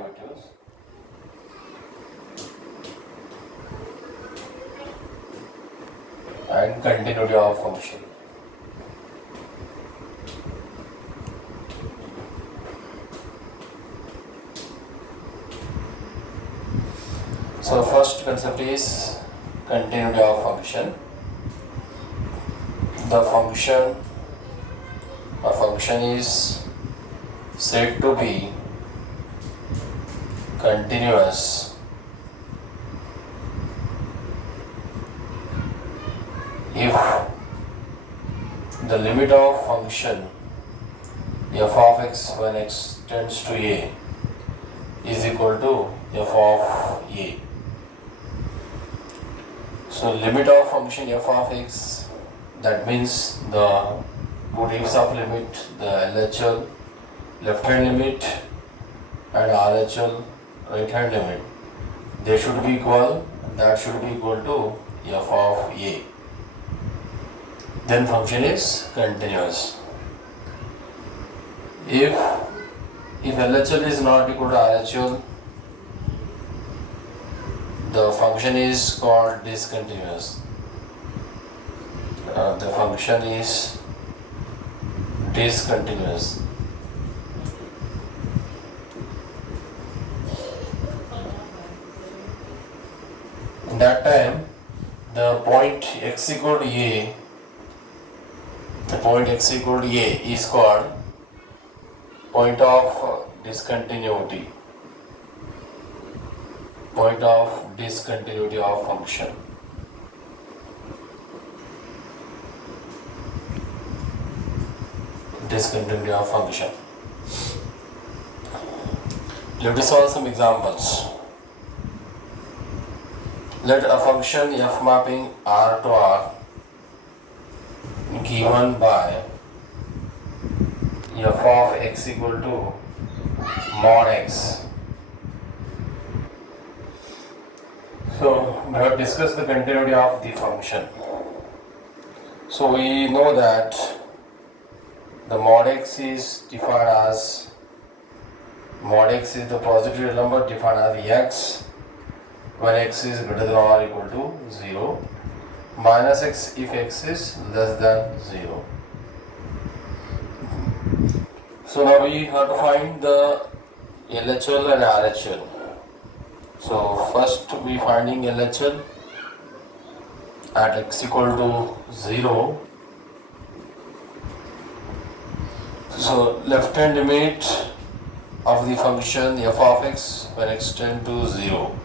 derivatives. And continuity of function. So first concept is continuity of function. The function is said to be continuous if the limit of function f of x when x tends to a is equal to f of a. So limit of function f of x, that means the two types of limit, the LHL left hand limit and RHL right hand limit, they should be equal, that should be equal to f of a. Then function is continuous. If LHL is not equal to RHL, the function is called discontinuous. The function is discontinuous. In that time, the point x equal to a, is called point of discontinuity. Point of discontinuity of function. Discontinuity of function. Let us solve some examples. Let a function f mapping R to R given by f of x equal to mod x. So we have discussed the continuity of the function. So we know that the mod x is defined as, mod x is the positive real number defined as x when x is greater than or equal to 0, minus x if x is less than 0. So now we have to find the LHL and RHL. So first we finding LHL at x equal to 0. So left hand limit of the function f of x when x tends to 0.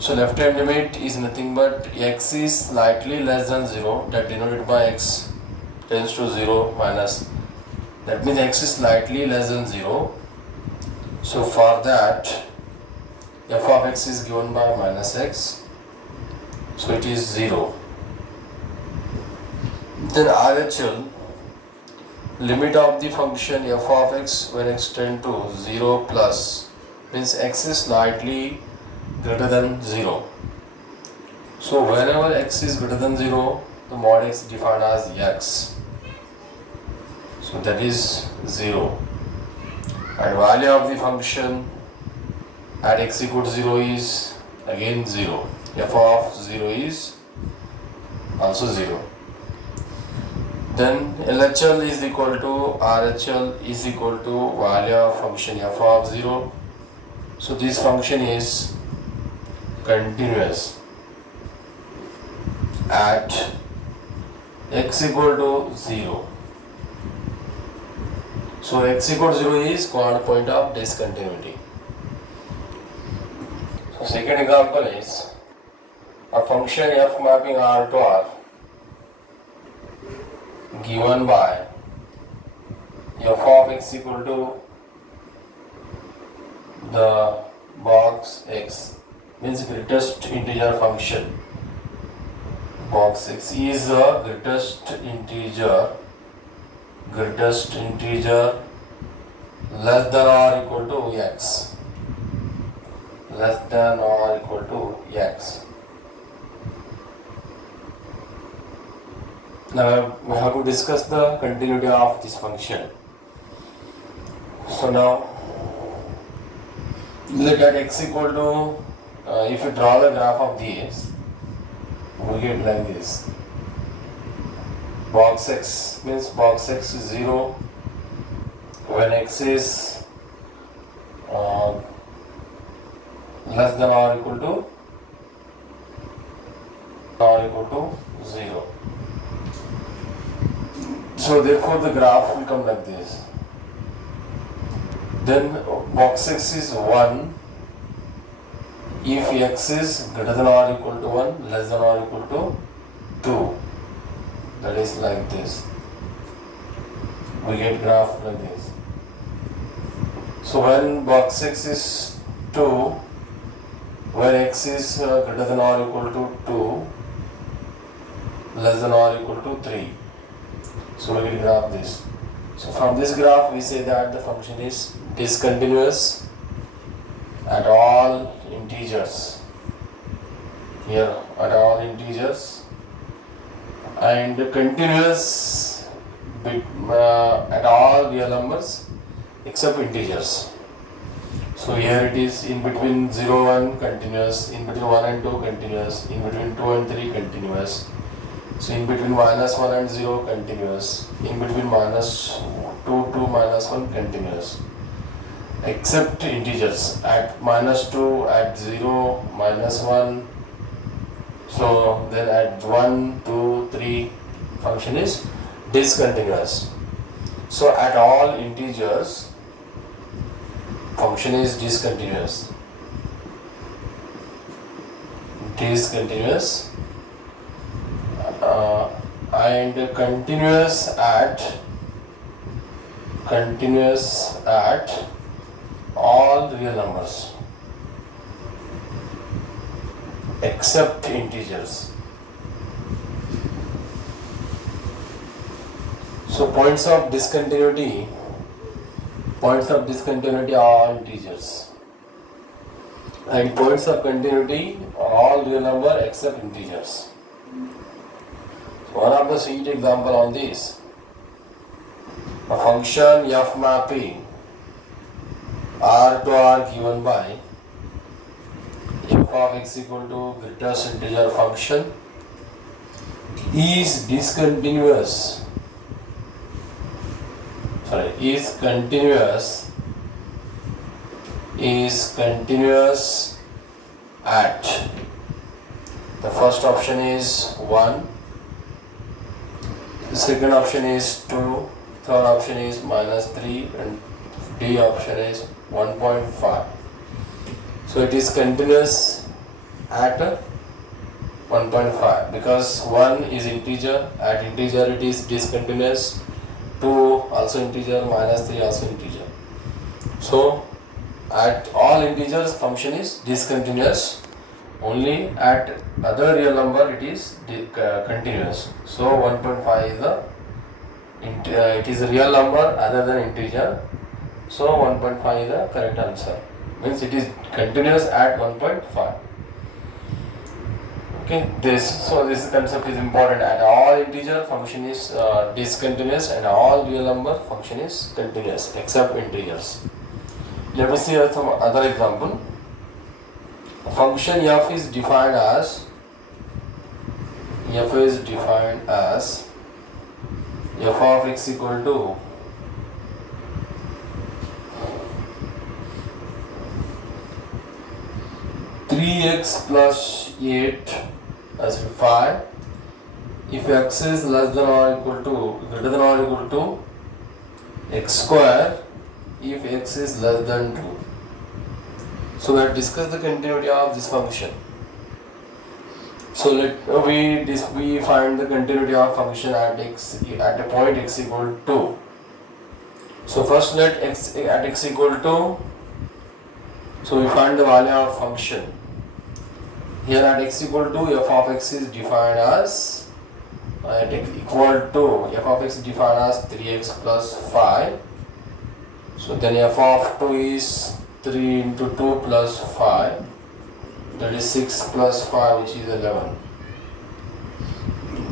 So left hand limit is nothing but x is slightly less than 0, that denoted by x tends to 0 minus, that means x is slightly less than 0. So for that f of x is given by minus x, so it is 0. Then RHL, limit of the function f of x when x tends to 0 plus, means x is slightly greater than 0. So whenever x is greater than 0, the mod x is defined as x. So that is 0. And value of the function at x equal to 0 is again 0. f of 0 is also 0. Then LHL is equal to RHL is equal to value of function f of 0. So this function is continuous at x equal to 0. So x equal to 0 is called point of discontinuity. So second example is a function f mapping R to R given by f of x equal to the box x, means greatest integer function. Box x is the greatest integer less than or equal to x. Less than or equal to x. Now we have to discuss the continuity of this function. So now Look at x equal to, if you draw the graph of these, we get like this. Box x means box x is 0 when x is less than or equal to 0. So therefore the graph will come like this. Then box x is 1 if x is greater than or equal to 1, less than or equal to 2. That is like this. We get graph like this. So when box x is 2, when x is greater than or equal to 2, less than or equal to 3. So we will graph this. So from this graph we say that the function is discontinuous at all integers. Here at all integers, and continuous at all real numbers except integers. So here it is in between 0 and 1 continuous, in between 1 and 2 continuous, in between 2 and 3 continuous. So in between -1 and 0 continuous, in between -2 to -1 continuous, except integers at -2, at 0, -1. So then at 1, 2, 3 function is discontinuous. So at all integers function is discontinuous. And continuous at all real numbers except integers. So points of discontinuity are integers, and points of continuity are all real number except integers. So one of the sheet example on this, a function f mapping R to R given by f of x equal to greatest integer function is continuous at, the first option is 1, the second option is 2, third option is -3, and D option is 1.5. So it is continuous at 1.5 because 1 is integer, at integer it is discontinuous, 2 also integer, -3 also integer. So at all integers function is discontinuous, only at other real number it is continuous. So 1.5 is it is a real number other than integer, so 1.5 is the correct answer. Means it is continuous at 1.5. Okay, this concept is important. At all integer function is discontinuous, and all real number function is continuous except integers. Let us see some other example. A function f is defined as 3x plus 8 as 5 if x is less than or equal to greater than or equal to x square if x is less than 2. So we have discussed the continuity of this function. So we find the continuity of function at a point x equal to. So first let x at x equal to. So we find the value of function. Here at x equal to, f of x is defined as at x equal to f of x is defined as 3x plus 5. So then f of 2 is 3 into 2 plus 5, that is 6 plus 5, which is 11.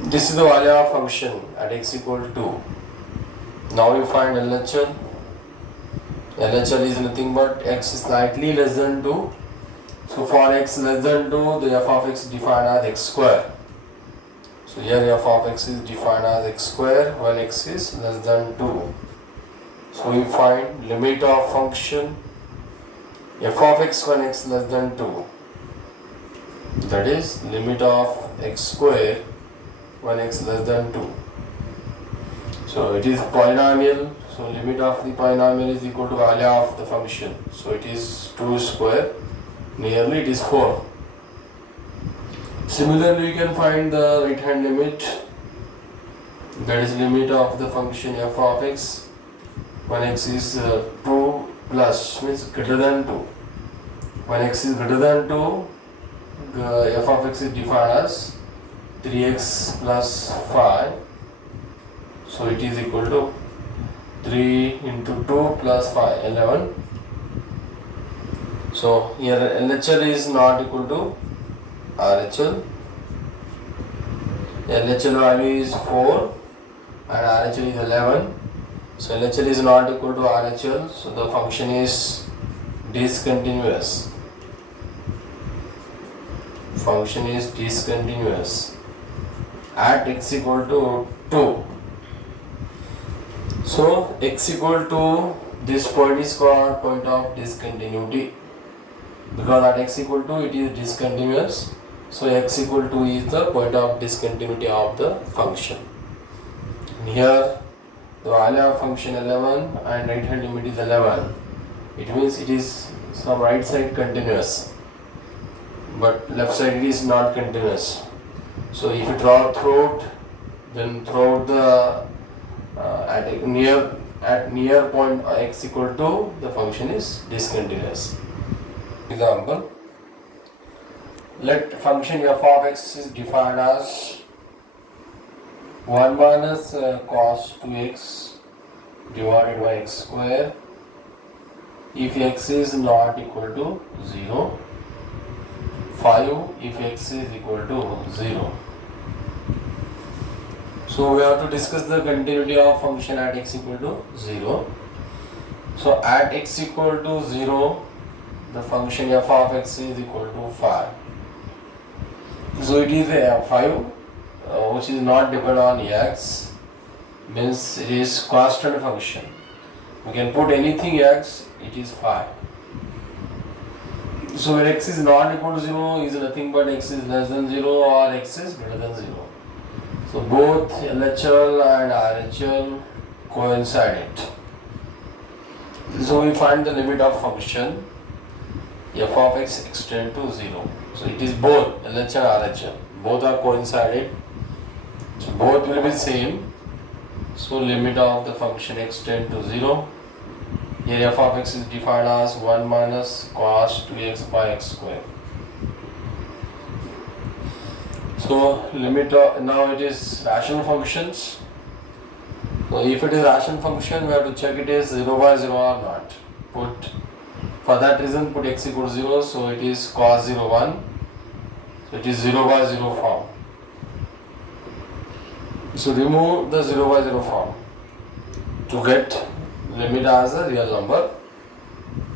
This is the value of function at x equal to. Now you find LHS. LHL is nothing but x is slightly less than 2. So for x less than 2, the f of x is defined as x square. So here f of x is defined as x square when x is less than 2. So we find limit of function f of x when x less than 2. That is limit of x square when x less than 2. So it is polynomial. So limit of the polynomial is equal to value of the function. So it is 2 square. Nearly it is 4. Similarly, you can find the right hand limit. That is limit of the function f of x when x is 2 plus means greater than 2. When x is greater than 2, f of x is defined as 3x plus 5. So it is equal to 3 into 2 plus 5, 11. So here LHL is not equal to RHL. LHL value is 4 and RHL is 11. So LHL is not equal to RHL. So the function is discontinuous. Function is discontinuous at x equal to 2. So x equal to this point is called point of discontinuity, because at x equal to it is discontinuous. So x equal to is the point of discontinuity of the function. And here the value of function 11 and right hand limit is 11. It means it is some right side continuous, but left side it is not continuous. So if you draw throughout, then throughout the at near point x equal to, the function is discontinuous. Example, let function f of x is defined as 1 minus cos 2x divided by x square if x is not equal to 0, 5 if x is equal to 0. So we have to discuss the continuity of function at x equal to 0. So at x equal to 0, the function f of x is equal to 5. So it is a 5 which is not dependent on x, means it is constant function. We can put anything x, it is 5. So when x is not equal to 0 is nothing but x is less than 0 or x is greater than 0. So both LHL and RHL coincide it. So we find the limit of function f of x extend to 0. So it is both LHL and RHL. Both are coincided. So both will be same. So limit of the function extend to 0. Here f of x is defined as 1 minus cos 2x by x square. So limit of, now it is rational functions. So if it is rational function, we have to check it is 0 by 0 or not. For that reason put x equal to 0, so it is cos 0 1. So it is 0 by 0 form. So remove the 0 by 0 form to get limit as a real number.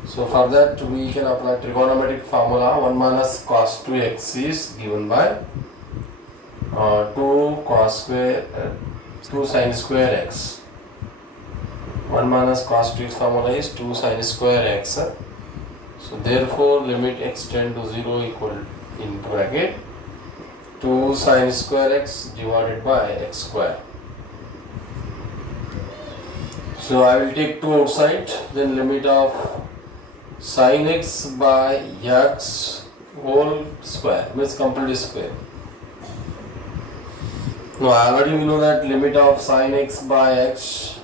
So for that we can apply trigonometric formula. 1 minus cos 2x is given by 2 cos square 2 sin square x. 1 minus cos 2x formula is 2 sin square x. So therefore limit x tend to 0 equal in bracket 2 sin square x divided by x square. So I will take 2 outside, then limit of sin x by x whole square means complete square. Now already we know that limit of sin x by x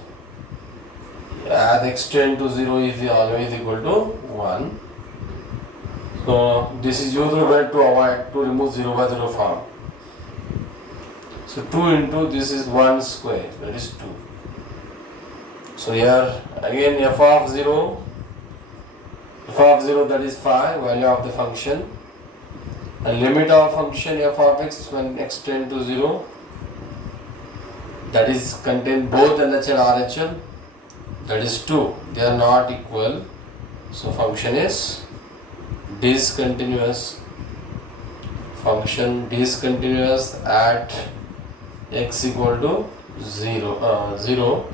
as x tend to 0 is always equal to 1. So this is useful to avoid to remove 0 by 0 form. So 2 into this is 1 square, that is 2. So here again f of 0 that is 5, value of the function, and limit of function f of x when x tend to 0, that is contain both LHL and RHL. that is 2. They are not equal, so function is discontinuous. Function discontinuous at x equal to 0.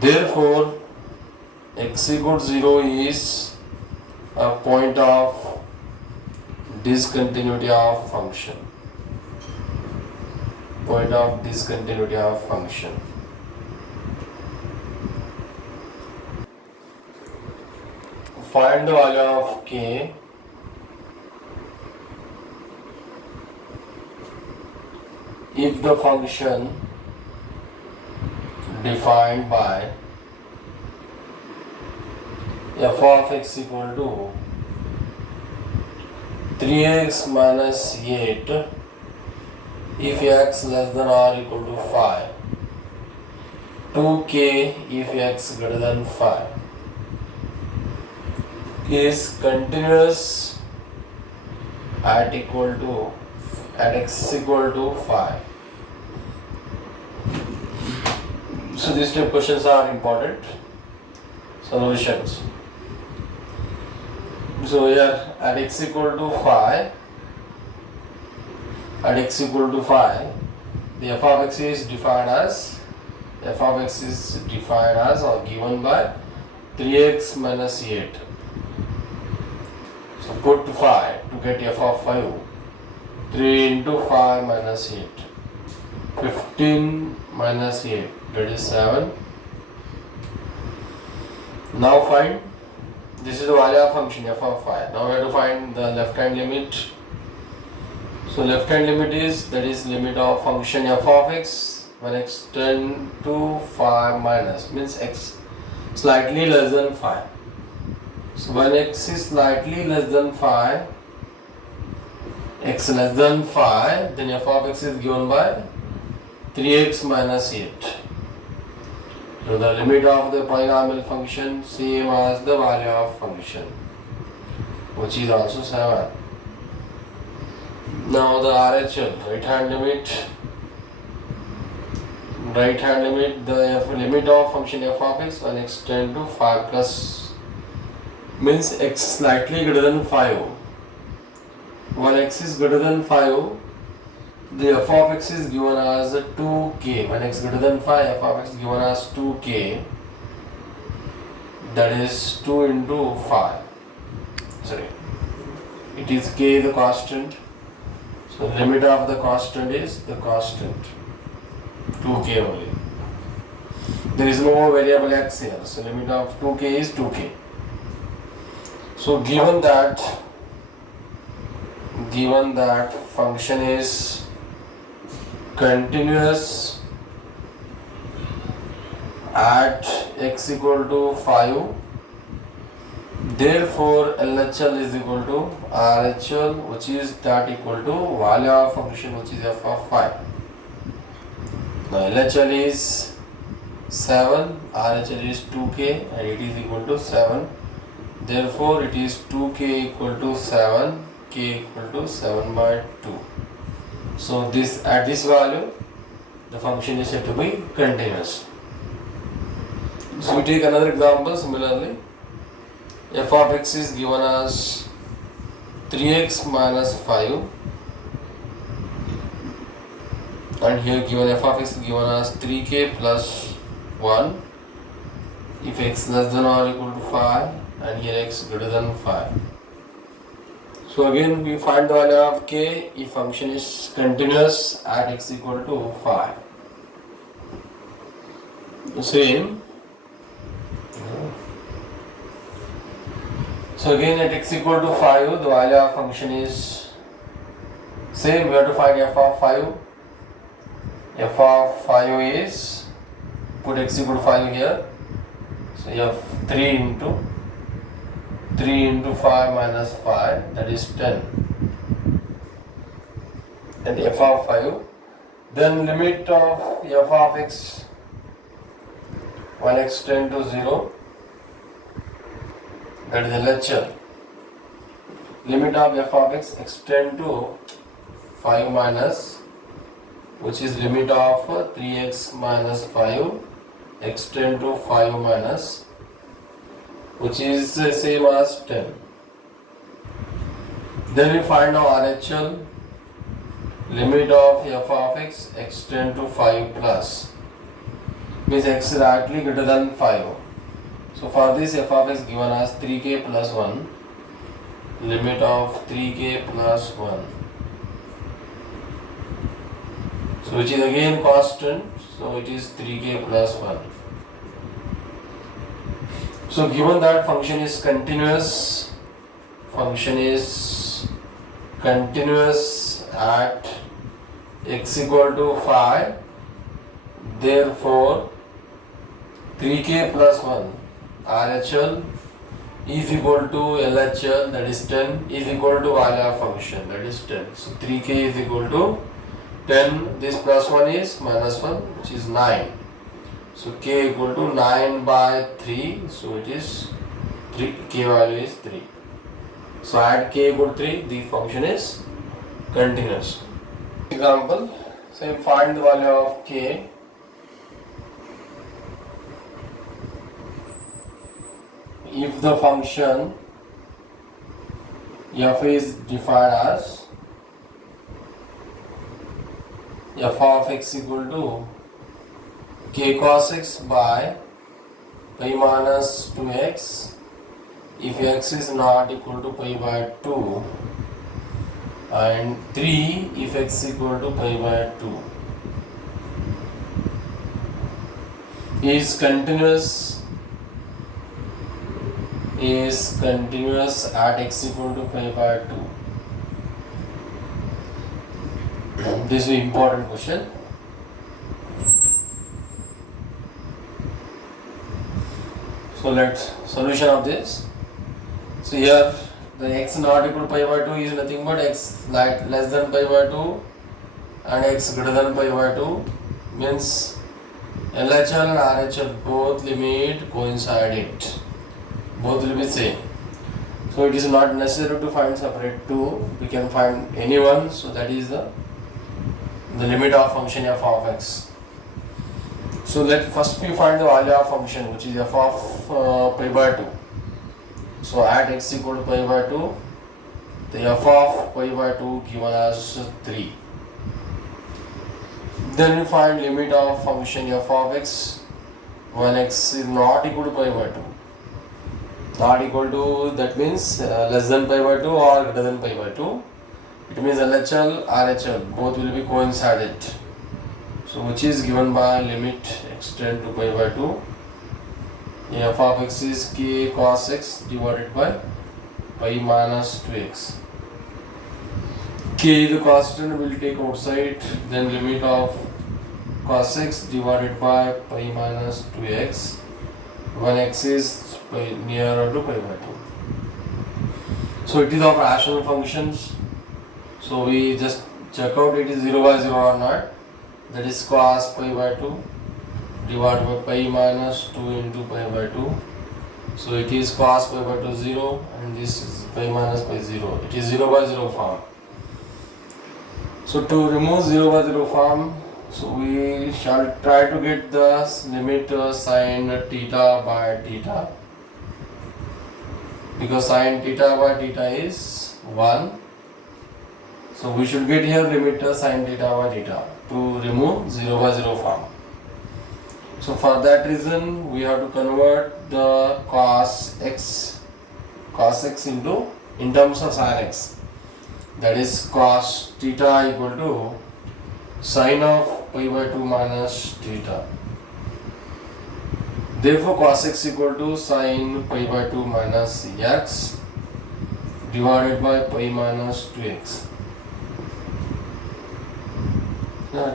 Therefore, x equal to 0 is a point of discontinuity of function. Point of discontinuity of function. Find the value of k if the function defined by f of x equal to 3x minus 8 if x less than or equal to 5, 2k if x greater than 5, is continuous at x equal to 5. So these two questions are important solutions. So here at x equal to 5, the f of x is defined as or given by 3x minus 8. So put 5 to get f of 5. 3 into 5 minus 8. 15 minus 8, that is 7. Now find, this is the value of function f of 5. Now we have to find the left hand limit. So left hand limit is, that is limit of function f of x when x tend to 5 minus, means x slightly less than 5. So when x is slightly less than 5, x less than 5, then f of x is given by 3x minus 8. So the limit of the polynomial function same as the value of function, which is also 7. Now the RHL, right hand limit, the limit of function f of x when x tend to 5 plus, means x slightly greater than 5. When x is greater than 5, the f of x is given as 2k. When x greater than 5, f of x is given as 2k, that is 2 into 5. Sorry, it is k the constant. So limit of the constant is the constant, 2k only. There is no variable x here, so limit of 2k is 2k. So given that function is continuous at x equal to 5, therefore LHL is equal to RHL, which is that equal to value of function, which is f of 5. Now LHL is 7, RHL is 2k, and it is equal to 7. Therefore it is 2k equal to 7, k equal to 7 by 2. So this, at this value, the function is said to be continuous. So we take another example similarly. F of x is given as 3x minus 5, and here given f of x is given as 3k plus 1 if x less than or equal to 5, and here x greater than 5. So again we find the value of k if function is continuous at x equal to 5. The same. So again at x equal to 5, the value of function is same. We have to find f of 5. F of 5 is, put x equal to 5 here. So you have 3 into 5 minus 5, that is 10. And f of 5. Then limit of f of x when x tend to 0, that is LHL. Limit of f of x extend to 5 minus, which is limit of 3x minus 5 extend to 5 minus, which is the same as 10. Then we find our RHL, limit of f of x extend to 5 plus, means x is actually greater than 5. So for this f of x given as 3k plus 1, limit of 3k plus 1. So which is again constant, so it is 3k plus 1. So given that function is continuous at x equal to 5, therefore 3k plus 1 RHL is equal to LHL, that is 10, is equal to value of function, that is 10. So 3k is equal to 10, this plus 1 is minus 1, which is 9. So k equal to 9 by 3, so it is 3, k value is 3. So at k equal to 3, the function is continuous. Example, say find the value of k. If the function f is defined as f of x equal to k cos x by pi minus 2x, if x is not equal to pi by 2, and 3 if x equal to pi by 2, is continuous at x equal to pi by 2. This is an important question. So let's solution of this. So here the x not equal to pi by 2 is nothing but x less than pi by 2 and x greater than pi by 2, means LHL and RHL both limit coincided, both will be same. So it is not necessary to find separate two, we can find any one. So that is the limit of function f of x. So let first we find the value of function, which is f of pi by 2. So at x equal to pi by 2, the f of pi by 2 given as 3. Then we find limit of function f of x when x is not equal to pi by 2. Not equal to, that means less than pi by 2 or greater than pi by 2. It means LHL, RHL both will be coincided. So which is given by limit extend to pi by 2. F of x is k cos x divided by pi minus 2x. K is the constant, will take outside, then limit of cos x divided by pi minus 2x when x is nearer to pi by 2. So it is of rational functions. So we just check out it is 0 by 0 or not. That is cos pi by 2 divided by pi minus 2 into pi by 2. So it is cos pi by 2 0 and this is pi minus pi 0. It is 0 by 0 form. So to remove 0 by 0 form, so we shall try to get the limit sin theta by theta, because sin theta by theta is 1. So we should get here limit sin theta by theta to remove 0 by 0 form. So for that reason we have to convert the cos x into in terms of sin x. That is cos theta equal to sin of pi by 2 minus theta. Therefore cos x equal to sin pi by 2 minus x divided by pi minus 2x.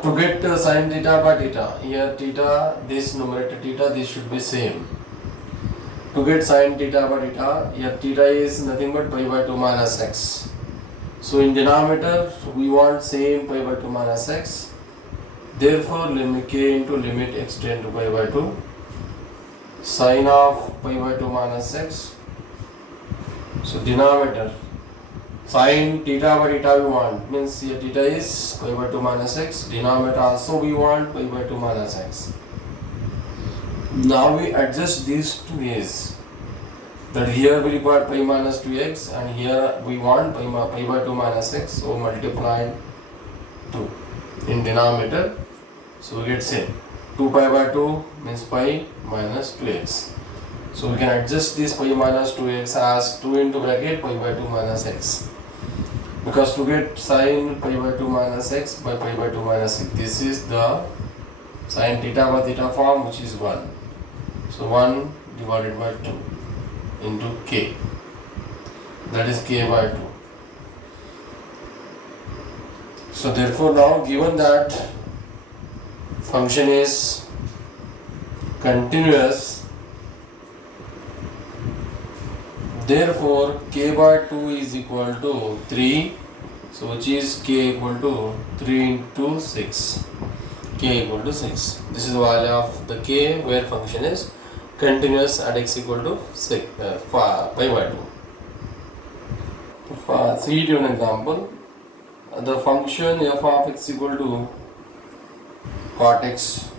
To get sin theta by theta, here theta, this numerator theta, this should be same. To get sin theta by theta, here theta is nothing but pi by 2 minus x. So in denominator we want same pi by 2 minus x. Therefore limit k into limit extend to pi by 2 sin of pi by 2 minus x. So denominator sin theta by theta we want, means here theta is pi by 2 minus x, denominator also we want pi by 2 minus x. Now we adjust these two ways. That here we require pi minus 2x and here we want pi by 2 minus x, so multiply 2 in denominator, so we get same. 2 pi by 2 means pi minus 2x. So we can adjust this pi minus 2x as 2 into bracket pi by 2 minus x. Because to get sin pi by 2 minus x by pi by 2 minus x, this is the sin theta by theta form, which is 1. So 1 divided by 2 into k, that is k by 2. So therefore now given that function is continuous, therefore k by 2 is equal to 3, so which is k equal to 3 into 6, k equal to 6. This is the value of the k where function is continuous at x equal to 6, pi by 2. See to an example. The function f of x equal to cot x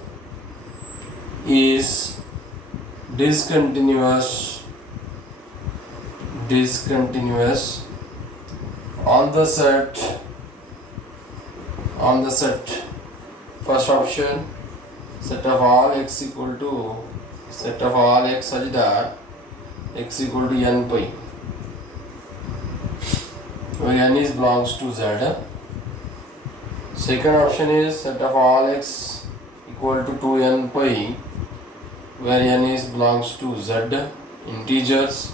is discontinuous on the set first option, set of all x equal to set of all x such that x equal to n pi, where n is belongs to z. Second option is set of all x equal to 2n pi, where n is belongs to z integers.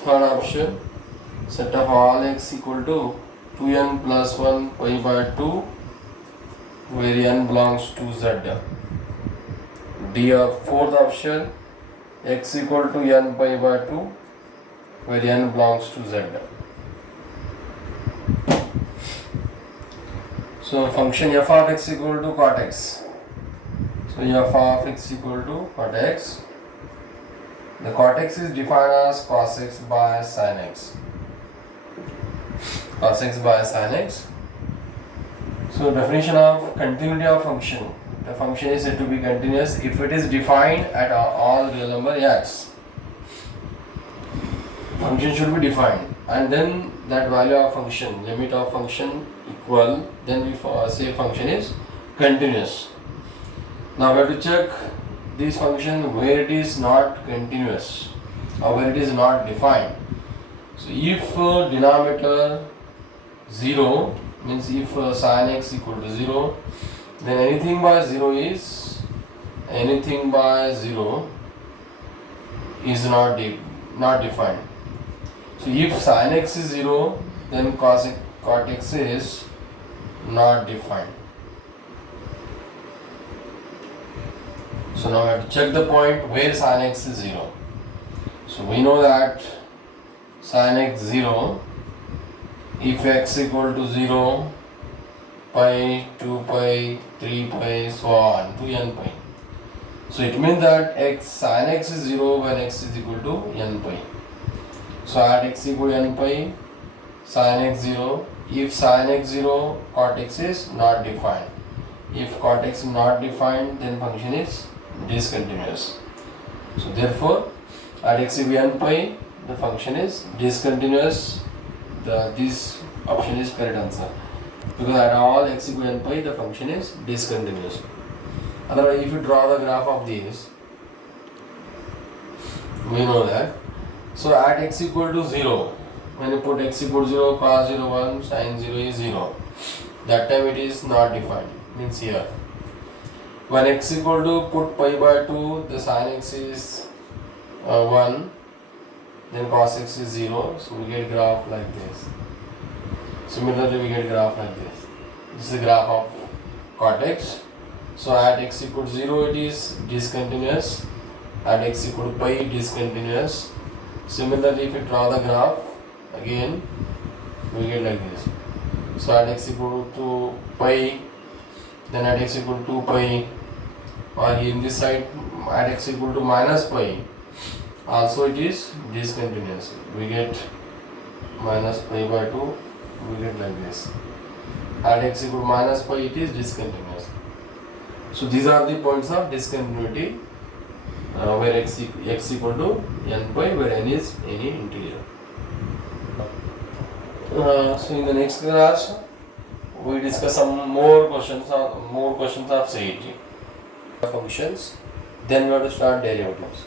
Third option, set of all x equal to 2n plus 1 pi by 2, where n belongs to z. Fourth option, x equal to n pi by 2, where n belongs to z. So function f of x equal to cot x. So f of x equal to cot x. The cot x is defined as cos x by sin x. Cos x by sin x. So definition of continuity of function. The function is said to be continuous if it is defined at all real number x. Function should be defined, and then that value of function, limit of function equal, then we say function is continuous. Now we have to check this function where it is not continuous or where it is not defined. So if denominator 0 means if sin x equal to 0, then anything by 0 is not defined. So if sin x is 0, then cot x is not defined. So now we have to check the point where sin x is 0. So we know that sin x 0, if x equal to 0, pi, 2 pi, 3 pi, so on to n pi. So it means that sin x is 0 when x is equal to n pi. So at x equal to n pi, sin x 0. If sin x 0, cot x is not defined. If cot x is not defined, then function is discontinuous. So therefore, at x equal to n pi, the function is discontinuous. This option is correct answer. Because at all x equal to n pi, the function is discontinuous. Otherwise, if you draw the graph of these, we know that. So at x equal to 0, when you put x equal to 0, cos 0 1, sin 0 is 0. That time it is not defined, means here. When x equal to put pi by 2, the sin x is 1, then cos x is 0, so we get graph like this. Similarly, we get graph like this. This is the graph of cot x. So at x equal to 0, it is discontinuous. At x equal to pi, discontinuous. Similarly, if we draw the graph, again, we get like this. So at x equal to pi, then at x equal to 2 pi, or in this side, at x equal to minus pi, also it is discontinuous. We get minus pi by 2, we get like this. At x equal to minus pi, it is discontinuous. So these are the points of discontinuity where x equal to n by where n is any integer. So in the next class we discuss some more questions of CET functions. Then we have to start derivatives.